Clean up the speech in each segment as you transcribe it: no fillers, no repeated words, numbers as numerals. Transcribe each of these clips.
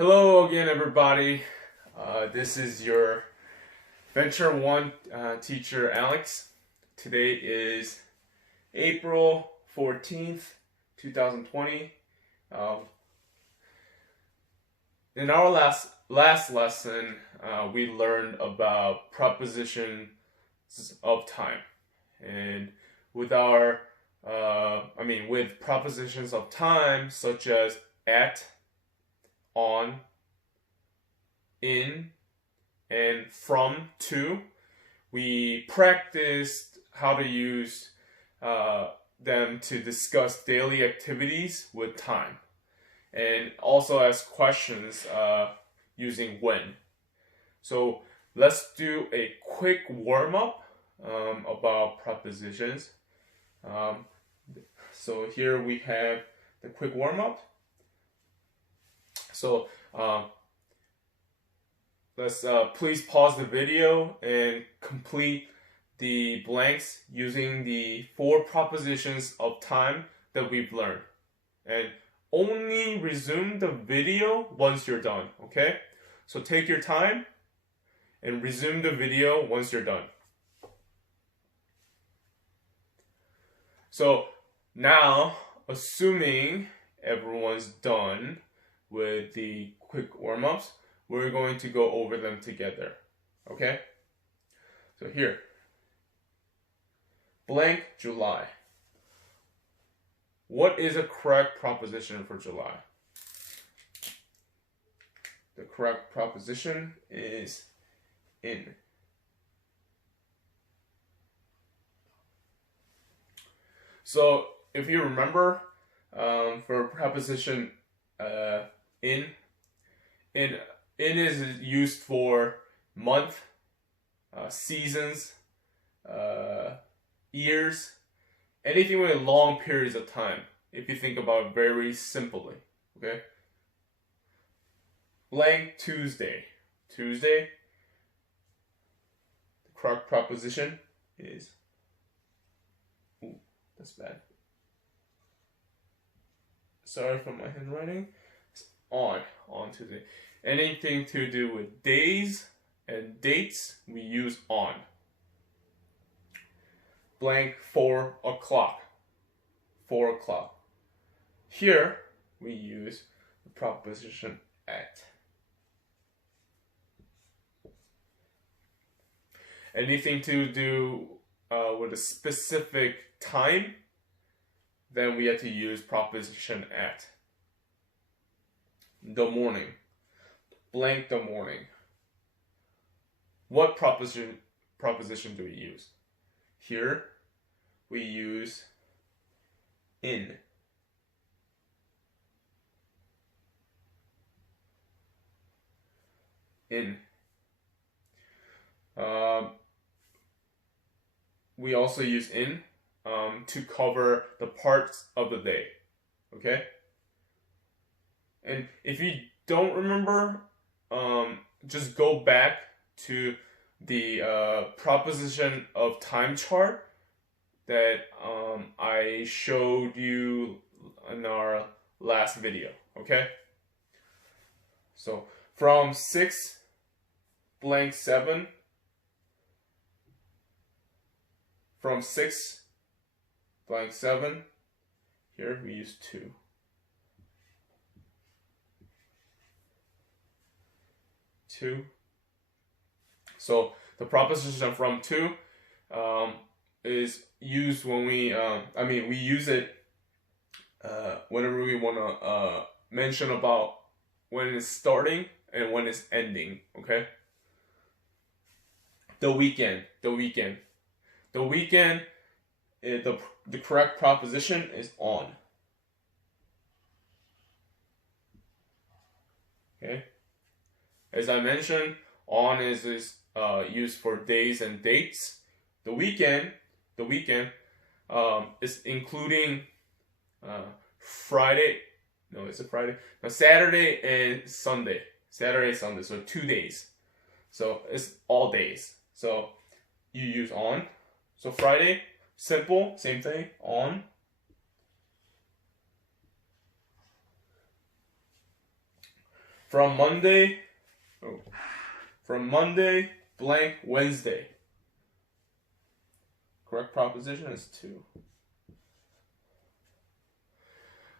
Hello again, everybody. This is your Venture1 teacher, Alex. Today is April 14th, 2020. In our last lesson, we learned about prepositions of time. And with our, with prepositions of time, such as at, on, in, and from, to, we practiced how to use them to discuss daily activities with time, and also ask questions using when. So let's do a quick warm-up about prepositions. So here we have the quick warm-up. So let's please pause the video and complete the blanks using the 4 prepositions of time that we've learned. And only resume the video once you're done, okay? So take your time and resume the video once you're done. So now, assuming everyone's done with the quick warm-ups, we're going to go over them together, okay? So here, blank July. What is a correct proposition for July? The correct proposition is in. So if you remember, for preposition in is used for month, seasons, years, anything with long periods of time, if you think about it very simply, okay? Blank Tuesday. Tuesday, the correct proposition is, ooh, that's bad. Sorry for my handwriting. It's on Tuesday. Anything to do with days and dates, we use on. Blank 4 o'clock. 4 o'clock. Here, we use the preposition at. Anything to do with a specific time, then we have to use preposition at. The morning. Blank the morning. What preposition do we use? Here, we use in. In. We also use in to cover the parts of the day, okay? And if you don't remember, just go back to the proposition of time chart that I showed you in our last video, okay? So from 6 blank 7, from 6 blank 7, here we use 2. 2. So the preposition from 2 is used when we use it whenever we want to mention about when it's starting and when it's ending, okay? The weekend. The weekend, the correct preposition is on. Okay? As I mentioned, on is used for days and dates. The weekend is including Friday. No, it's a Friday. No, Saturday and Sunday. Saturday, Sunday. So 2 days. So it's all days. So you use on. So Friday, simple, same thing, on. from Monday, blank Wednesday. Correct proposition is 2.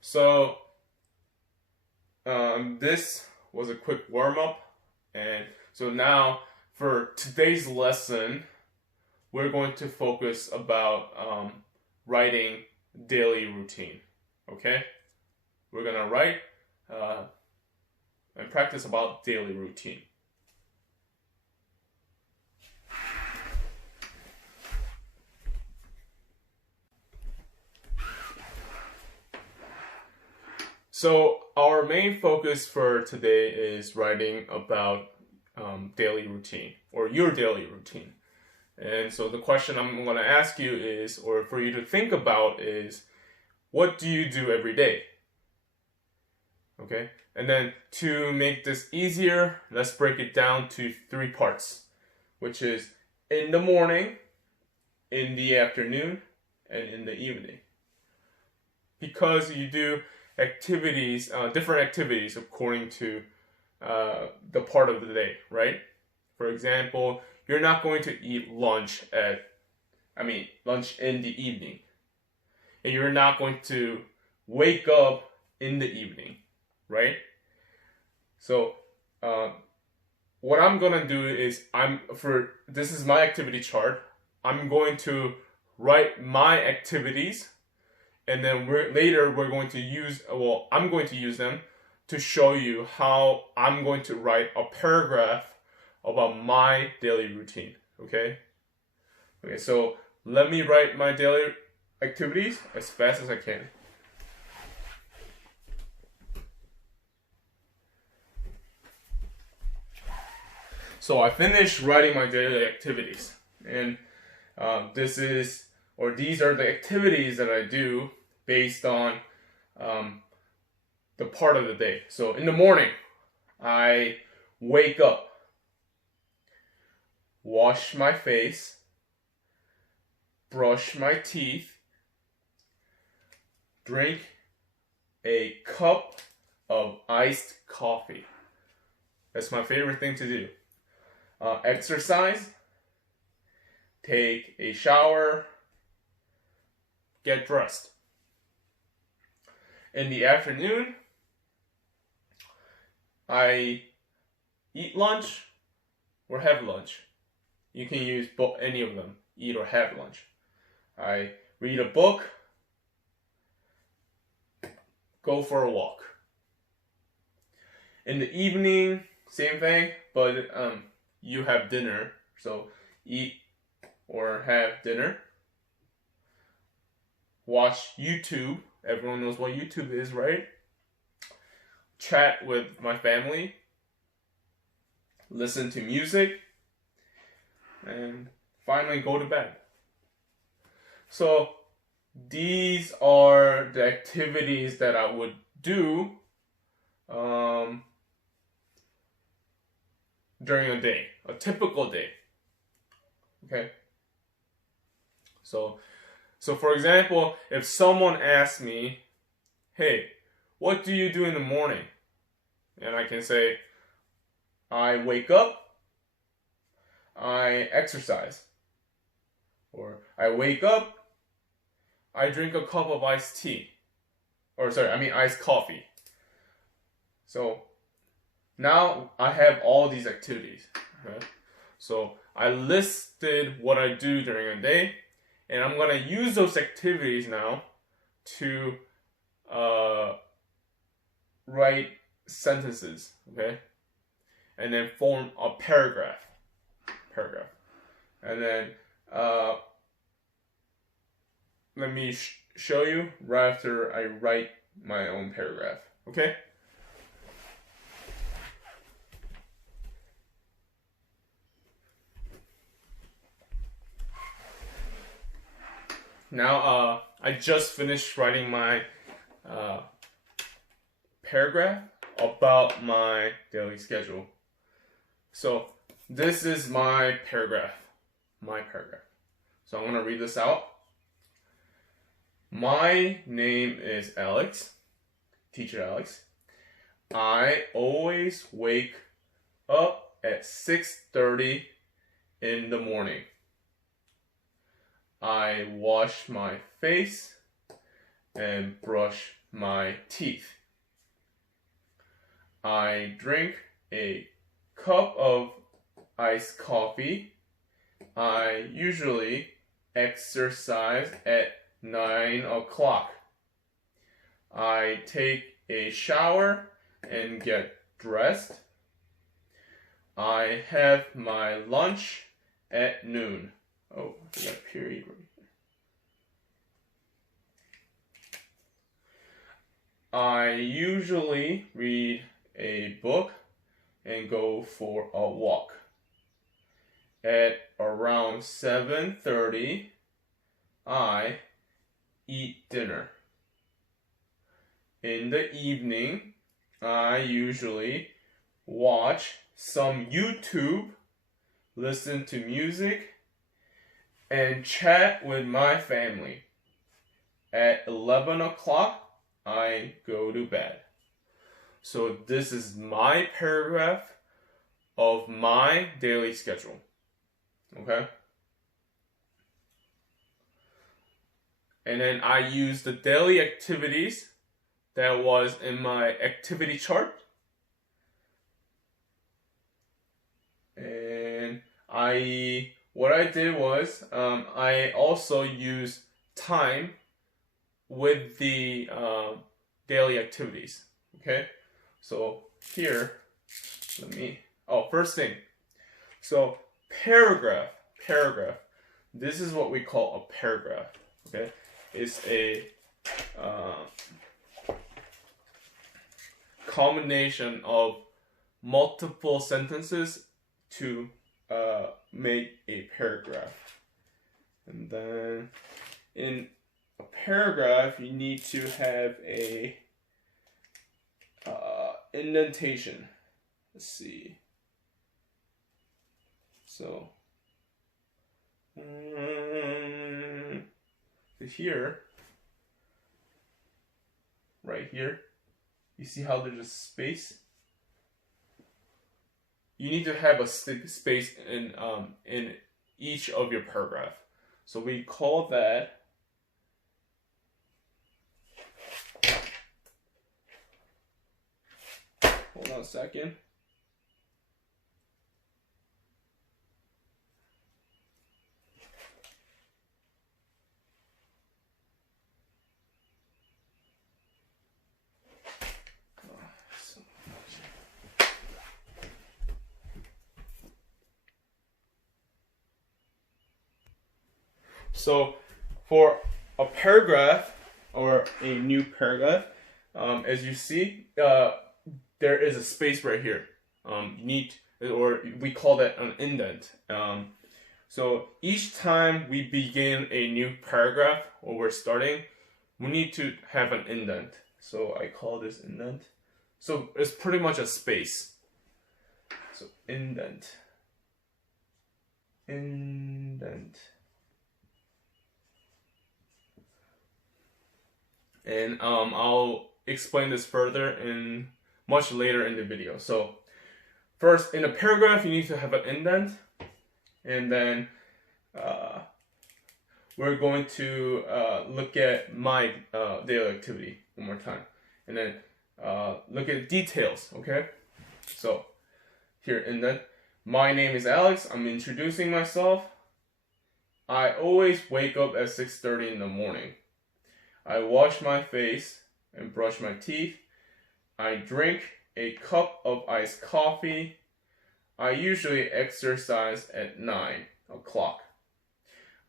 So this was a quick warm-up, and so now for today's lesson, we're going to focus about writing daily routine. Okay, we're gonna write and practice about daily routine. So our main focus for today is writing about daily routine, or your daily routine. And so the question I'm going to ask you is, or for you to think about is, what do you do every day? Okay, and then to make this easier, let's break it down to 3 parts, which is in the morning, in the afternoon, and in the evening. Because you do activities, different activities according to the part of the day, right? For example, you're not going to eat lunch in the evening. And you're not going to wake up in the evening, right? So, what I'm gonna do is, this is my activity chart. I'm going to write my activities, and then we're going to use, I'm going to use them to show you how I'm going to write a paragraph about my daily routine, okay? Okay, so let me write my daily activities as fast as I can. So I finished writing my daily activities, and these are the activities that I do based on the part of the day. So in the morning, I wake up, wash my face, brush my teeth, drink a cup of iced coffee. That's my favorite thing to do. Exercise, take a shower, get dressed. In the afternoon, I eat lunch or have lunch. You can use any of them, eat or have lunch. I read a book, go for a walk. In the evening, same thing, but you have dinner, so eat or have dinner. Watch YouTube. Everyone knows what YouTube is, right? Chat with my family. Listen to music. And finally go to bed. So these are the activities that I would do during a day, a typical day. Okay? So for example, if someone asks me, hey, what do you do in the morning? And I can say, I wake up, I exercise. Or I wake up, I drink a cup of iced coffee. So now I have all these activities. Okay? So I listed what I do during a day, and I'm going to use those activities now to write sentences, okay? And then form a paragraph. And then let me show you right after I write my own paragraph, okay? Now, I just finished writing my paragraph about my daily schedule. So this is my paragraph. So I'm going to read this out. My name is Alex, teacher Alex. I always wake up at 6:30 in the morning. I wash my face and brush my teeth. I drink a cup of iced coffee. I usually exercise at 9 o'clock. I take a shower and get dressed. I have my lunch at noon. Oh, I got a period right here. I usually read a book and go for a walk. At around 7:30, I eat dinner. In the evening, I usually watch some YouTube, listen to music, and chat with my family. At 11 o'clock, I go to bed. So this is my paragraph of my daily schedule. Okay? And then I use the daily activities that was in my activity chart. And what I did was, I also used time with the daily activities. Okay? So here, first thing. So paragraph. This is what we call a paragraph. Okay? It's a combination of multiple sentences to make a paragraph. And then in a paragraph, you need to have a indentation. Let's see. So here, right here, you see how there's a space? You need to have a space in each of your paragraph. So we call that hold on a second. So for a paragraph or a new paragraph, as you see, there is a space right here. We call that an indent. So each time we begin a new paragraph or we're starting, we need to have an indent. So I call this indent. So it's pretty much a space. So indent. And I'll explain this further much later in the video. So first, in a paragraph, you need to have an indent, and then we're going to look at my daily activity one more time, and then look at details. Okay, so here indent. My name is Alex. I'm introducing myself. I always wake up at 6:30 in the morning. I wash my face and brush my teeth. I drink a cup of iced coffee. I usually exercise at 9 o'clock.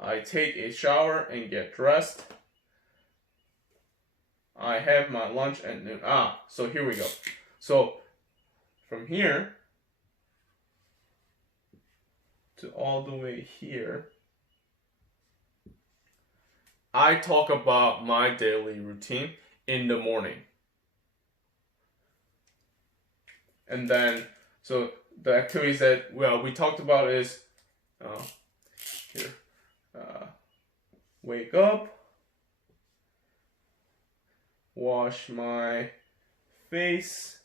I take a shower and get dressed. I have my lunch at noon. So here we go. So from here to all the way here, I talk about my daily routine in the morning. And then, so the activities that we talked about is wake up, wash my face,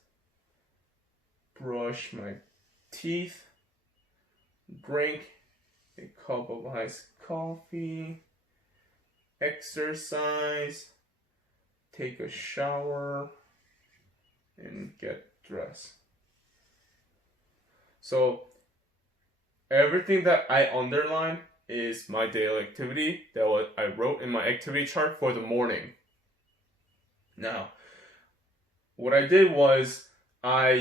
brush my teeth, drink a cup of iced coffee, exercise, take a shower, and get dressed. So everything that I underline is my daily activity that I wrote in my activity chart for the morning. Now, what I did was I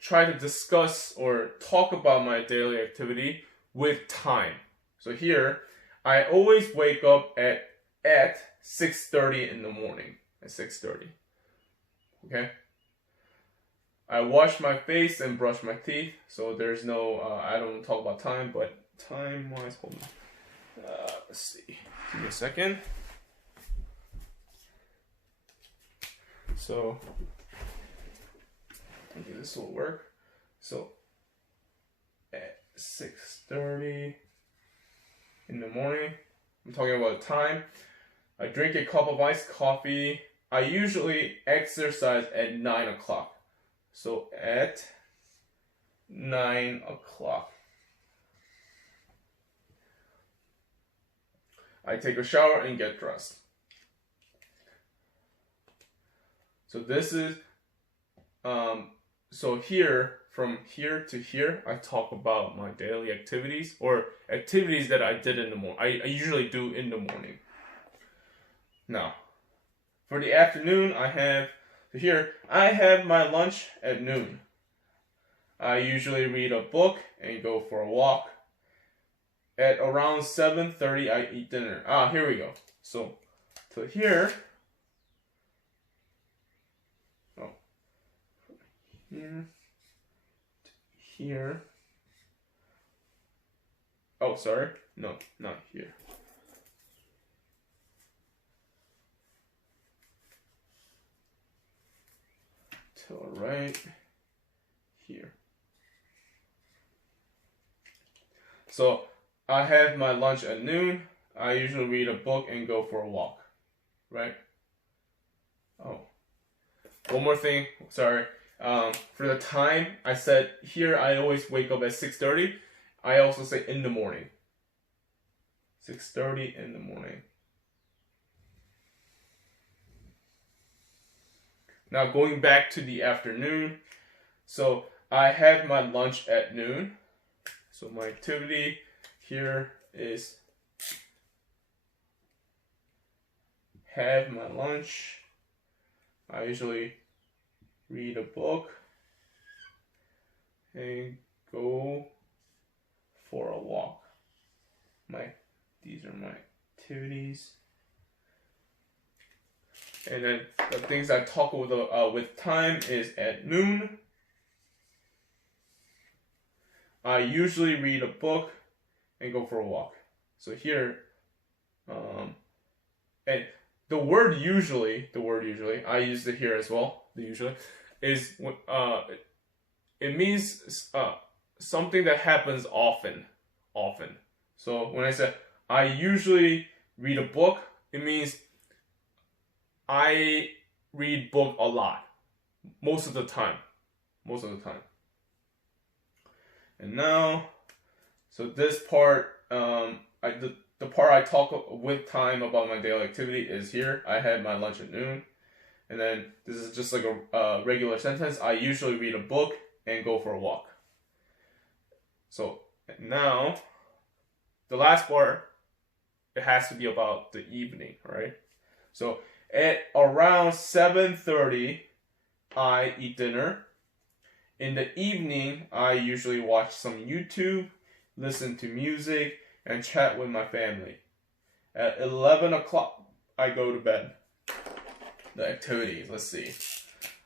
tried to discuss or talk about my daily activity with time. So here, I always wake up at 6:30 in the morning. At 6:30. Okay? I wash my face and brush my teeth. So there's no, I don't talk about time, but time-wise, hold on. Let's see. Give me a second. So, maybe this will work. So, at 6:30 in the morning, I'm talking about time. I drink a cup of iced coffee. I usually exercise at 9 o'clock. So, at 9 o'clock. I take a shower and get dressed. So this is, so here, from here to here, I talk about my daily activities or activities that I did in the morning. I usually do in the morning. Now, for the afternoon, I have my lunch at noon. I usually read a book and go for a walk. At around 7:30, I eat dinner. Here we go. So, to here. Oh. Here. To here. Oh, sorry. No, not here. Till right here. So, I have my lunch at noon. I usually read a book and go for a walk. Right? Oh. One more thing. Sorry. For the time, I said here I always wake up at 6:30. I also say in the morning. 6:30 in the morning. Now going back to the afternoon. So I have my lunch at noon. So my activity here is have my lunch. I usually read a book and go for a walk. These are my activities. And then the things I talk with time is at noon. I usually read a book and go for a walk. So here, and the word usually, I use it here as well. The usually is it means something that happens often. So when I say I usually read a book, it means I read book a lot, most of the time. And now, so this part, the part I talk with time about my daily activity is here. I had my lunch at noon. And then this is just like a regular sentence. I usually read a book and go for a walk. So now, the last part, it has to be about the evening, right? So at around 7:30, I eat dinner. In the evening, I usually watch some YouTube, listen to music, and chat with my family. At 11 o'clock, I go to bed. The activities, let's see.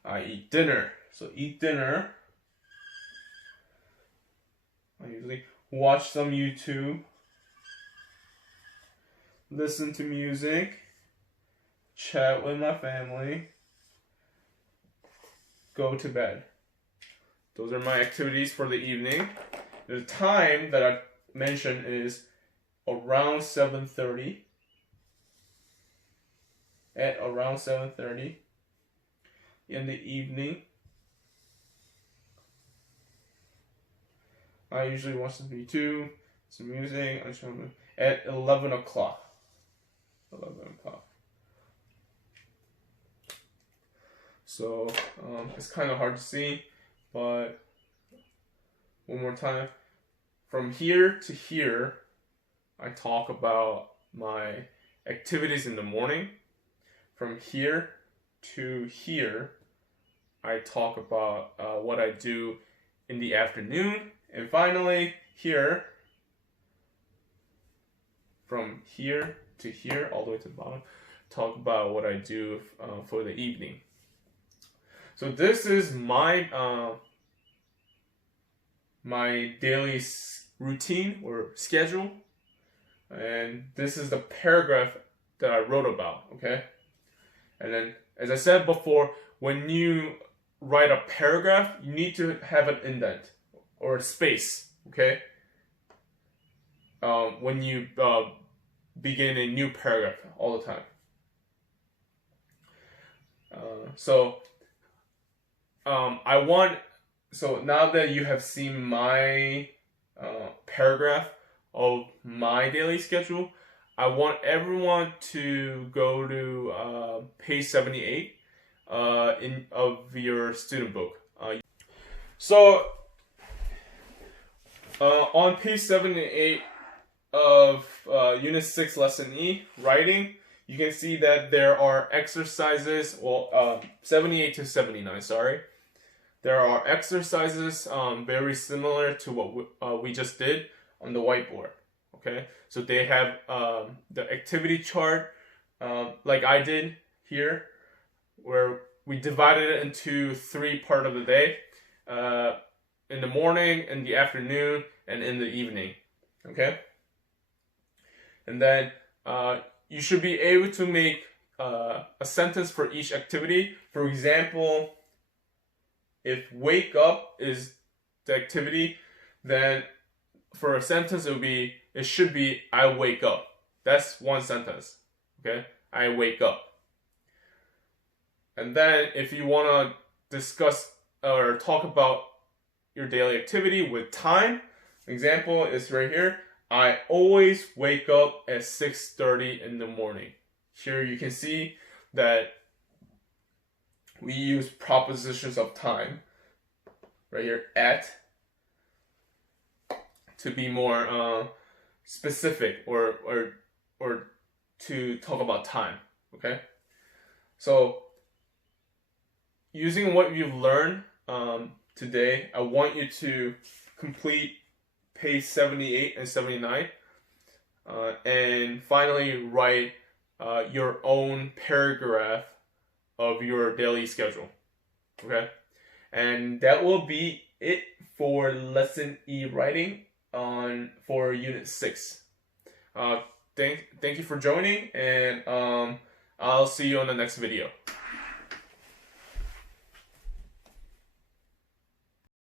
I eat dinner. So eat dinner. I usually watch some YouTube, listen to music, chat with my family, go to bed. Those are my activities for the evening. The time that I mentioned is around 7:30. At around 7:30 in the evening. I usually watch the V2, some music, at 11 o'clock. 11 o'clock. So it's kind of hard to see, but one more time. From here to here, I talk about my activities in the morning. From here to here, I talk about what I do in the afternoon. And finally, here, from here to here, all the way to the bottom, talk about what I do for the evening. So this is my my daily routine or schedule, and this is the paragraph that I wrote about. Okay, and then as I said before, when you write a paragraph, you need to have an indent or a space. Okay, when you begin a new paragraph all the time. So now that you have seen my paragraph of my daily schedule, I want everyone to go to page 78 of your student book. So on page 78 of Unit 6, Lesson E, Writing, you can see that there are exercises, 78 to 79, sorry. There are exercises very similar to what we just did on the whiteboard, okay? So they have the activity chart, like I did here, where we divided it into 3 parts of the day, in the morning, in the afternoon, and in the evening, okay? And then you should be able to make a sentence for each activity. For example, if wake up is the activity, then for a sentence it should be I wake up. That's one sentence. Okay? I wake up. And then if you want to discuss or talk about your daily activity with time, example is right here. I always wake up at 6:30 in the morning. Here you can see that we use prepositions of time, right here, at, to be more specific or to talk about time, okay? So using what you've learned today, I want you to complete page 78 and 79, and finally write your own paragraph of your daily schedule. Okay, and that will be it for Lesson E, Writing for Unit 6. Thank you for joining, and I'll see you on the next video.